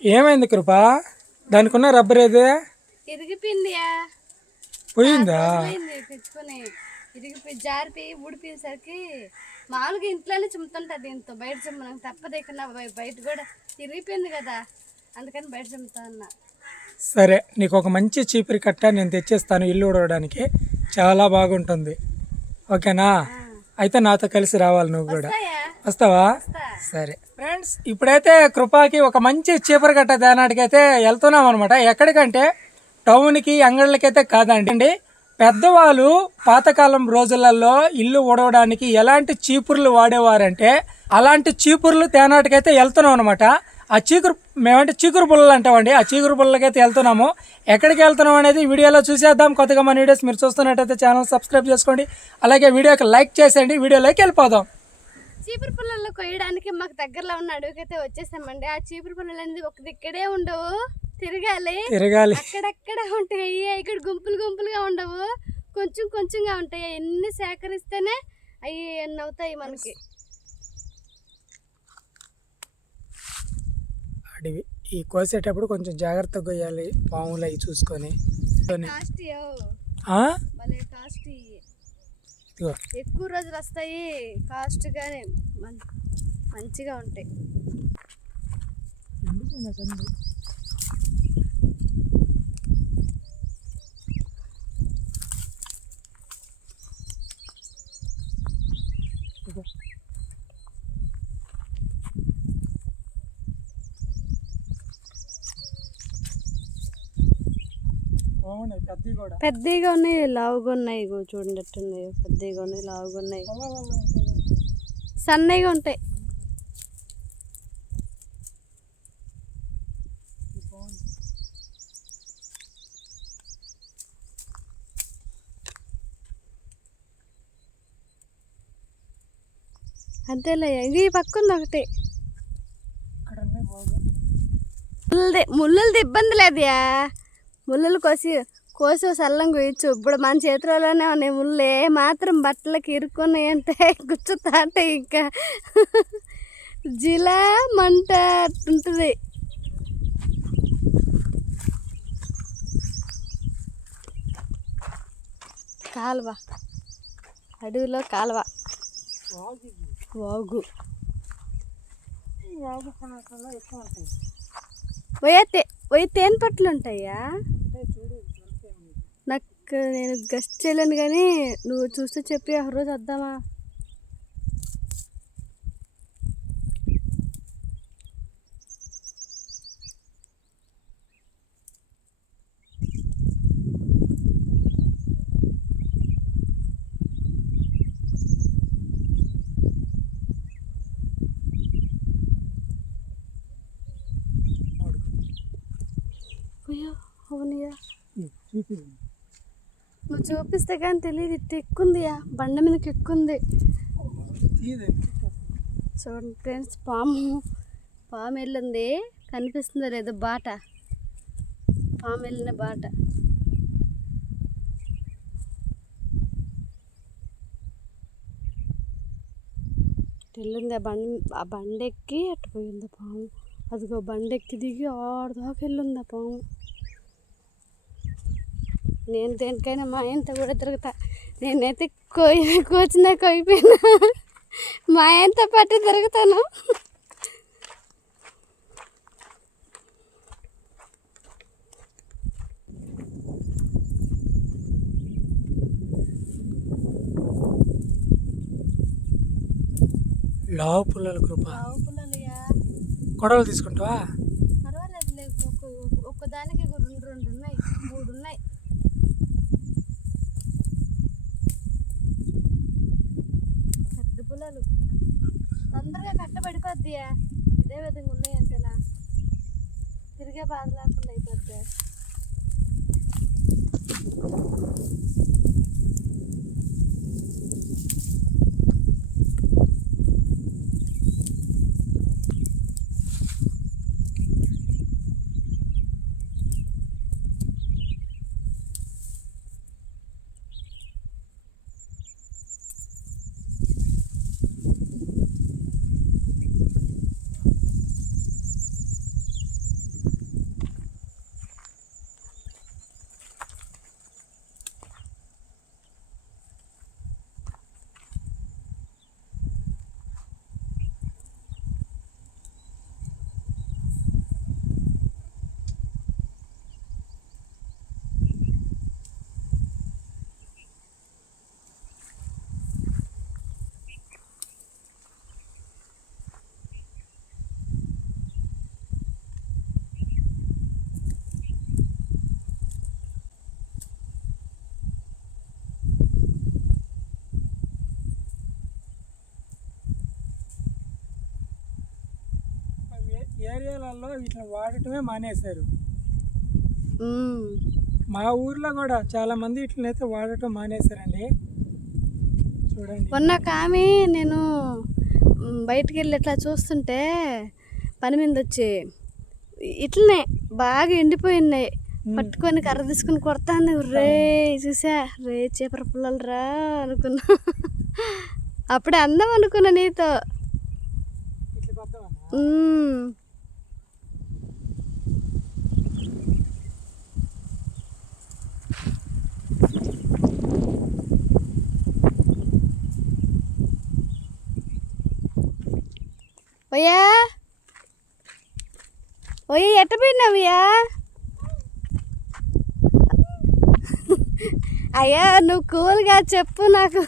ఏమైంది కృప? దానికి ఉన్న రబ్బర్ ఏది ఇరిగిపోయిందియా. పోయిందా? తెచ్చుకొని ఇరిగిపోయి జారిపోయి ఊడిపోయేసరికి మామూలుగా ఇంట్లోనే చిమ్ముతుంటా. దీంతో బయట చిమ్మనం తప్పదు. ఇక్కడ బయట కూడా ఇరిగిపోయింది కదా, అందుకని బయట చిమ్ముతా ఉన్నా. సరే, నీకు ఒక మంచి చీపురి కట్ట నేను తెచ్చేస్తాను ఇల్లు ఊడవడానికి. చాలా బాగుంటుంది, ఓకేనా? అయితే నాతో కలిసి రావాలి, నువ్వు కూడా వస్తావా? సరే ఫ్రెండ్స్, ఇప్పుడైతే కృపాకి ఒక మంచి చీపురు కట్ట తేనాటికి అయితే వెళ్తున్నాం అనమాట. ఎక్కడికంటే టౌన్కి, అంగళ్ళకైతే కాదండి. పెద్దవాళ్ళు పాతకాలం రోజులలో ఇల్లు ఊడవడానికి ఎలాంటి చీపుర్లు వాడేవారంటే అలాంటి చీపుర్లు తేనాటికైతే వెళ్తున్నాం అనమాట. ఆ మేమంటే చీకురు పుల్లలు అంటామండి. ఆ చీకురు పుల్లలకైతే వెళ్తున్నాము. ఎక్కడికి వెళ్తున్నాం అనేది వీడియోలో చూసేద్దాం. కొత్తగా మన వీడియోస్ మీరు చూస్తున్నట్టయితే ఛానల్ సబ్స్క్రైబ్ చేసుకోండి, అలాగే వీడియోకి లైక్ చేసేయండి. వీడియోలోకి వెళ్ళిపోదాం. చీపురు పుల్లలు కొయ్యడానికి మాకు దగ్గరలో ఉన్న అడవికైతే వచ్చేసామండి. ఆ చీపురు పుల్లలు అనేది ఒక దిక్కడే ఉండవు, తిరగాలి. అక్కడక్కడ ఉంటాయి, ఇక్కడ గుంపులు గుంపులుగా ఉండవు, కొంచెం కొంచెంగా ఉంటాయి. ఎన్ని సేకరిస్తేనే అవి ఎన్ని అవుతాయి మనకి. అడవి ఈ కోసేటప్పుడు కొంచెం జాగ్రత్తగా కొయ్యాలి, పాములు అవి చూసుకొని. ఎక్కువ రోజులు వస్తాయి, కాస్ట్ గానే మంచిగా ఉంటాయి. పెద్దగా ఉన్నాయి, లావుగా ఉన్నాయి. చూడండి ఎట్టున్నాయి, పెద్దగా ఉన్నాయి, లావుగా ఉన్నాయి, సన్నగా ఉంటాయి. అంతేలే, ఇది పక్కుంది ఒకటి. ముళ్ళది ఇబ్బంది లేదుయా, ముళ్ళలు కోసి సల్లం కొయ్యచ్చు. ఇప్పుడు మన చేతిలోనే ఉన్నాయి ముళ్ళే, మాత్రం బట్టలకి ఇరుక్కున్నాయి అంటే గుచ్చుతాంటే ఇంకా జిలా మంట ఉంటుంది. కాలువ, అడవిలో కాలువ, వాగు. పోయి తేనె పట్లు ఉంటాయా? నాకు నేను గెస్ట్ చేయలేను, కానీ నువ్వు చూస్తే చెప్పి ఒక రోజు వద్దామా? అవునయ్యా, నువ్వు చూపిస్తే కానీ తెలియదు. ఇట్లా ఎక్కుందియా, బండ మీదకి ఎక్కుంది. చూడండి ఫ్రెండ్స్, పాము వెళ్ళింది, కనిపిస్తుందో లేదో బాట, పాము వెళ్ళిన బాట. వెళ్ళింది ఆ బండెక్కి అట్టు పోయింది పాము. అదిగో బండెక్కి దిగి ఆడదాకా వెళ్ళింది ఆ పాము. నేను దేనికైనా మా ఆయనతో కూడా తిరుగుతా. నేనైతే కోచినా కోయిపోయినా మా ఆయనతో పాటు తిరుగుతాను. లావు పుల్లలు కృప, కొడవలు తీసుకుంటావా? పర్వాలేదు, లేదు. ఒక్కదానికి రెండు ఉన్నాయి, మూడు ఉన్నాయి. పెద్ద పుల్లలు తొందరగా కట్టబడిపోద్దియా. ఇదే విధంగా ఉన్నాయి అంతేనా, తిరిగే బాధ లేకుండా అయిపోద్ది. ఏరియాలలో వీటిని వాడటమే మానేశారు. ఉమ్. మా ఊర్లో కూడా చాలా మంది వీటిని అయితే వాడటం మానేశారండి. చూడండి, మొన్న ఒక ఆమె నేను బయటికి వెళ్ళి ఇట్లా చూస్తుంటే పని మీద వచ్చి ఇట్లనే బాగా ఎండిపోయినాయి పట్టుకొని కర్ర తీసుకుని కొడతాంది. రే చూసా, రే చేపర పుల్లలు రా అనుకున్నా. అప్పుడే అందం అనుకున్నా నీతో. ఇట్లా కొత్తవన్నా. ఉమ్. ఓయా ఓయ్ ఎట్ట పోయినావయ్యా? అయ్యా నువ్వు కూల్గా చెప్పు నాకు.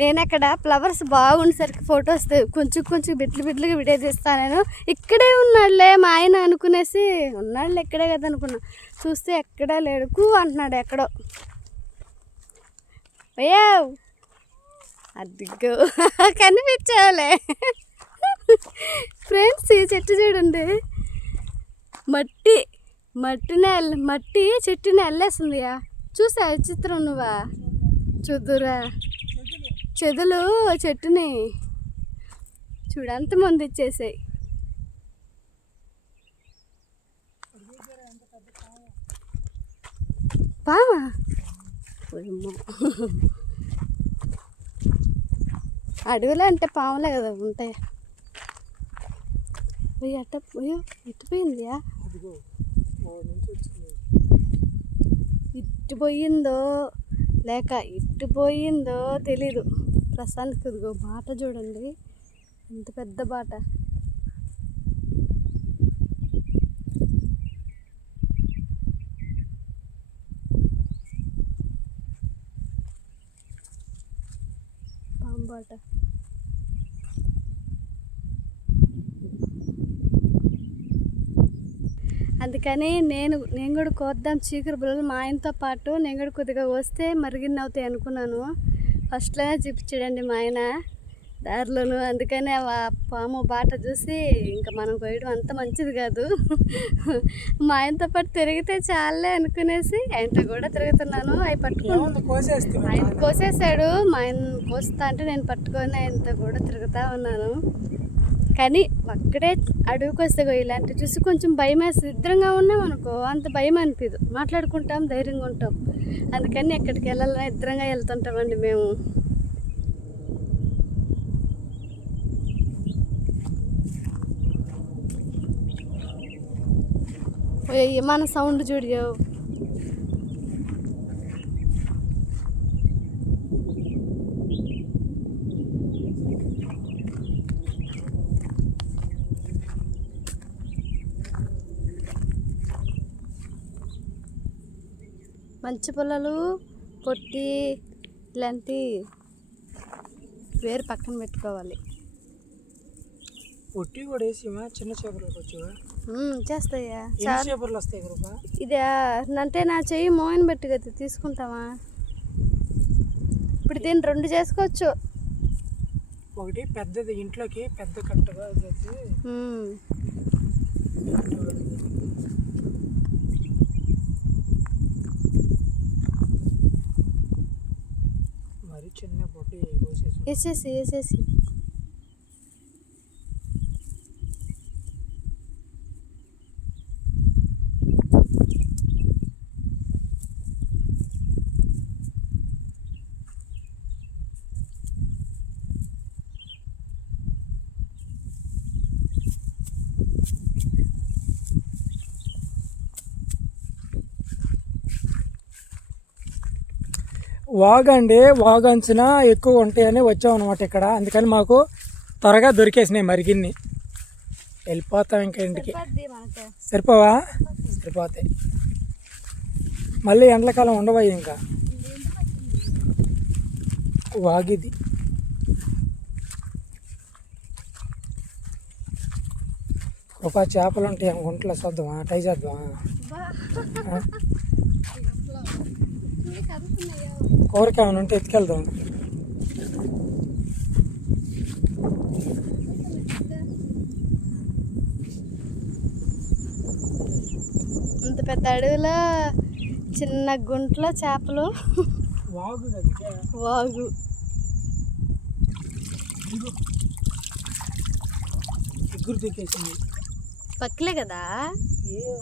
నేను అక్కడ ఫ్లవర్స్ బాగుండేసరికి ఫొటోస్ కొంచెం కొంచెం బిడ్లుగా వీడియో తీస్తాను. నేను ఇక్కడే ఉన్నాడులే మా ఆయన అనుకునేసి, ఉన్నాడులే ఇక్కడే కదా అనుకున్నా. చూస్తే ఎక్కడా లేడు, కూ అంటున్నాడు ఎక్కడో. అయ్యా అదిగో కనిపించావులే. ఫ్రెండ్స్ ఈ చెట్టు చూడండి, మట్టి చెట్టుని అల్లేస్తుందియా. చూసా చిత్రం నువ్వా? చూద్దురా, చెదులు చెట్టుని చూడు అంతమంది ఇచ్చేసాయి. పామా? అడవిలో అంటే పాములే కదా ఉంటాయి. ఎట్టిపోయిందియా? ఇట్టు పోయిందో లేక ఇట్టు పోయిందో తెలీదు. ప్రస్తుతానికి ఇదిగో బాట చూడండి, ఎంత పెద్ద బాట. పాము బాట. అందుకని నేను కూడా కోద్దాం చీకటి బుల్లలు మా ఆయనతో పాటు నేను కూడా కొద్దిగా వస్తే మరిగిన్ని అవుతాయి అనుకున్నాను. ఫస్ట్లోనే చూపించాడండి మా ఆయన దారిలోను. అందుకని ఆ పాము బాట చూసి ఇంకా మనం కోయడం అంత మంచిది కాదు, మా ఆయనతో పాటు తిరిగితే చాలే అనుకునేసి ఆయనతో కూడా తిరుగుతున్నాను. అవి పట్టుకుని ఆయన కోసేసాడు. మా ఆయన కోస్తా అంటే నేను పట్టుకొని ఆయనతో కూడా తిరుగుతూ ఉన్నాను. కానీ అక్కడే అడుగుకి వస్తే ఇలాంటివి చూసి కొంచెం భయం వేసి ఇద్దరంగా ఉన్నాం అనుకో అంత భయం అనిపించదు, మాట్లాడుకుంటాం, ధైర్యంగా ఉంటాం. అందుకని ఎక్కడికి వెళ్ళాలన్నా ఇద్దరంగా వెళ్తుంటామండి మేము. మన సౌండ్ చూడు. మంచి పొలాలు పొట్టి ఇలాంటి వేరు పక్కన పెట్టుకోవాలి. పొట్టి కూడా వేసివా? చిన్న చేపలకు వచ్చేవా? చేస్తాయా? చేపలు వస్తాయి కదా. ఇదే అంటే నా చెయ్యి మోయిన బట్టి కదా తీసుకుంటావా? ఇప్పుడు దీన్ని 2 చేసుకోవచ్చు. ఒకటి పెద్దది ఇంట్లోకి పెద్ద కట్టగా మరి చిన్న పొట్టి వేసేసి వాగండి, వాగంచున ఎక్కువ ఉంటాయని వచ్చామన్నమాట ఇక్కడ. అందుకని మాకు త్వరగా దొరికేసినాయి మరిగిన్ని. వెళ్ళిపోతాం ఇంకా ఇంటికి. సరిపోవా? సరిపోతాయి. మళ్ళీ ఎండాకాలం ఉండవు ఇంకా. వాగిది ఒక చేపలు ఉంటాయి గుంటలో చూద్దామా? ట్రై చేద్దామా? కూరకి ఏమైనా ఉంటే ఎత్తుకెళ్దాం. పెద్ద అడవిలో చిన్న గుంట్లో చేపలు. వాగు వాగు ఎగురు దిక్కేసింది. పక్కలే కదా.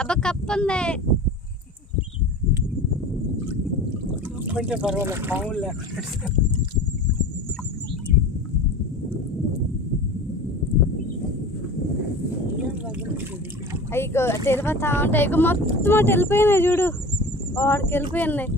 అబ్బా కప్పందే అంటే పర్వాలేదు, మామూలు లేకుండా. అయ్యో తెలిపోతా ఉంటాయి. ఇక మొత్తం అటు వెళ్ళిపోయినాయి చూడు, వాడికి వెళ్ళిపోయినాయి.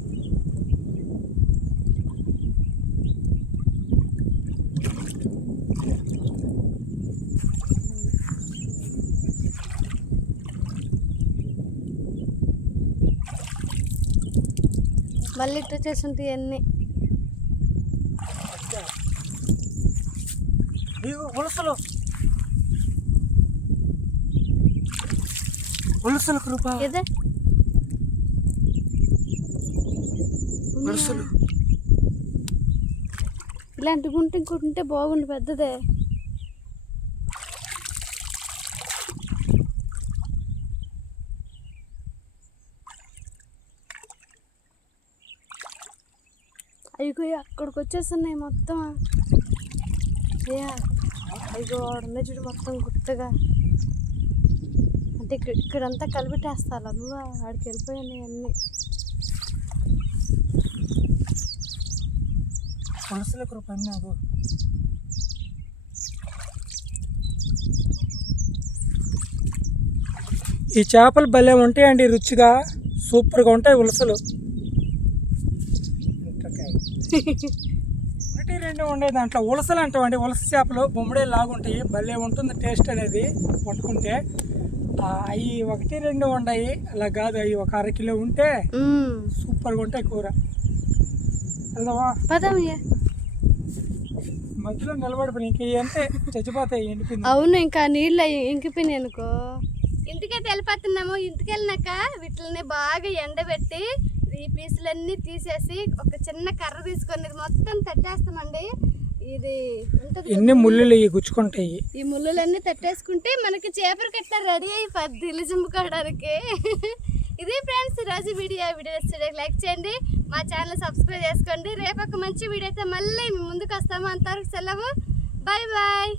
మళ్ళీ ఇటు వచ్చేస్తుంటాయి అన్నీ. ఉలసలు ఉలసలు కృప, ఇదే ఉలసలు. ఇలాంటి గుంట ఇంకోటి ఉంటే బాగుండు, పెద్దదే. అయ్యో అక్కడికి వచ్చేస్తున్నాయి మొత్తం. అయ్యో వాడున్న చూడు మొత్తం గుట్టగా. అంటే ఇక్కడంతా కలిపెట్టేస్తారా నువ్వు? ఆడికి వెళ్ళిపోయాయి అన్నీ. ఉలసల కృప నాకు. ఈ చేపలు భలే ఉంటాయండి, రుచిగా సూపర్గా ఉంటాయి ఉలసలు. ఒకటి రెండు ఉండే దాంట్లో ఉలసలు అంటామండి. ఉలస చేపలు బొమ్మడే లాగుంటాయి, భలే ఉంటుంది టేస్ట్ అనేది పట్టుకుంటే. అవి ఒకటి రెండు ఉన్నాయి, అలా కాదు. అవి ఒక 1/2 కిలో ఉంటే సూపర్గా ఉంటాయి కూర. వెళ్దామా? మధ్యలో నిలబడిపోయి ఇంక అంటే చచ్చిపోతాయి, ఎండిపోయింది. అవును, ఇంకా నీళ్ళు ఇంకిపోయినాయి అనుకో. ఇంటికైతే వెళ్ళిపోతున్నాము. ఇంటికి వెళ్ళినాక వీటిని బాగా ఎండబెట్టి ఈ పీసులన్నీ తీసేసి ఒక చిన్న కర్ర తీసుకొని ఇది మొత్తం తట్టేస్తామండి. ఇది ఎన్ని ముళ్ళు గుచ్చుకుంటాయి. ఈ ముళ్ళులన్నీ తట్టేసుకుంటే మనకి చేపలు కట్ట రెడీ అయ్యి 10 ఇల్లు చింపుకోవడానికి. ఇది ఫ్రెండ్స్ ఈరోజు వీడియో లైక్ చేయండి, మా ఛానల్ సబ్స్క్రైబ్ చేసుకోండి. రేపు ఒక మంచి వీడియో అయితే మళ్ళీ ముందుకు వస్తాము. అంతవరకు సెలవు, బాయ్ బాయ్.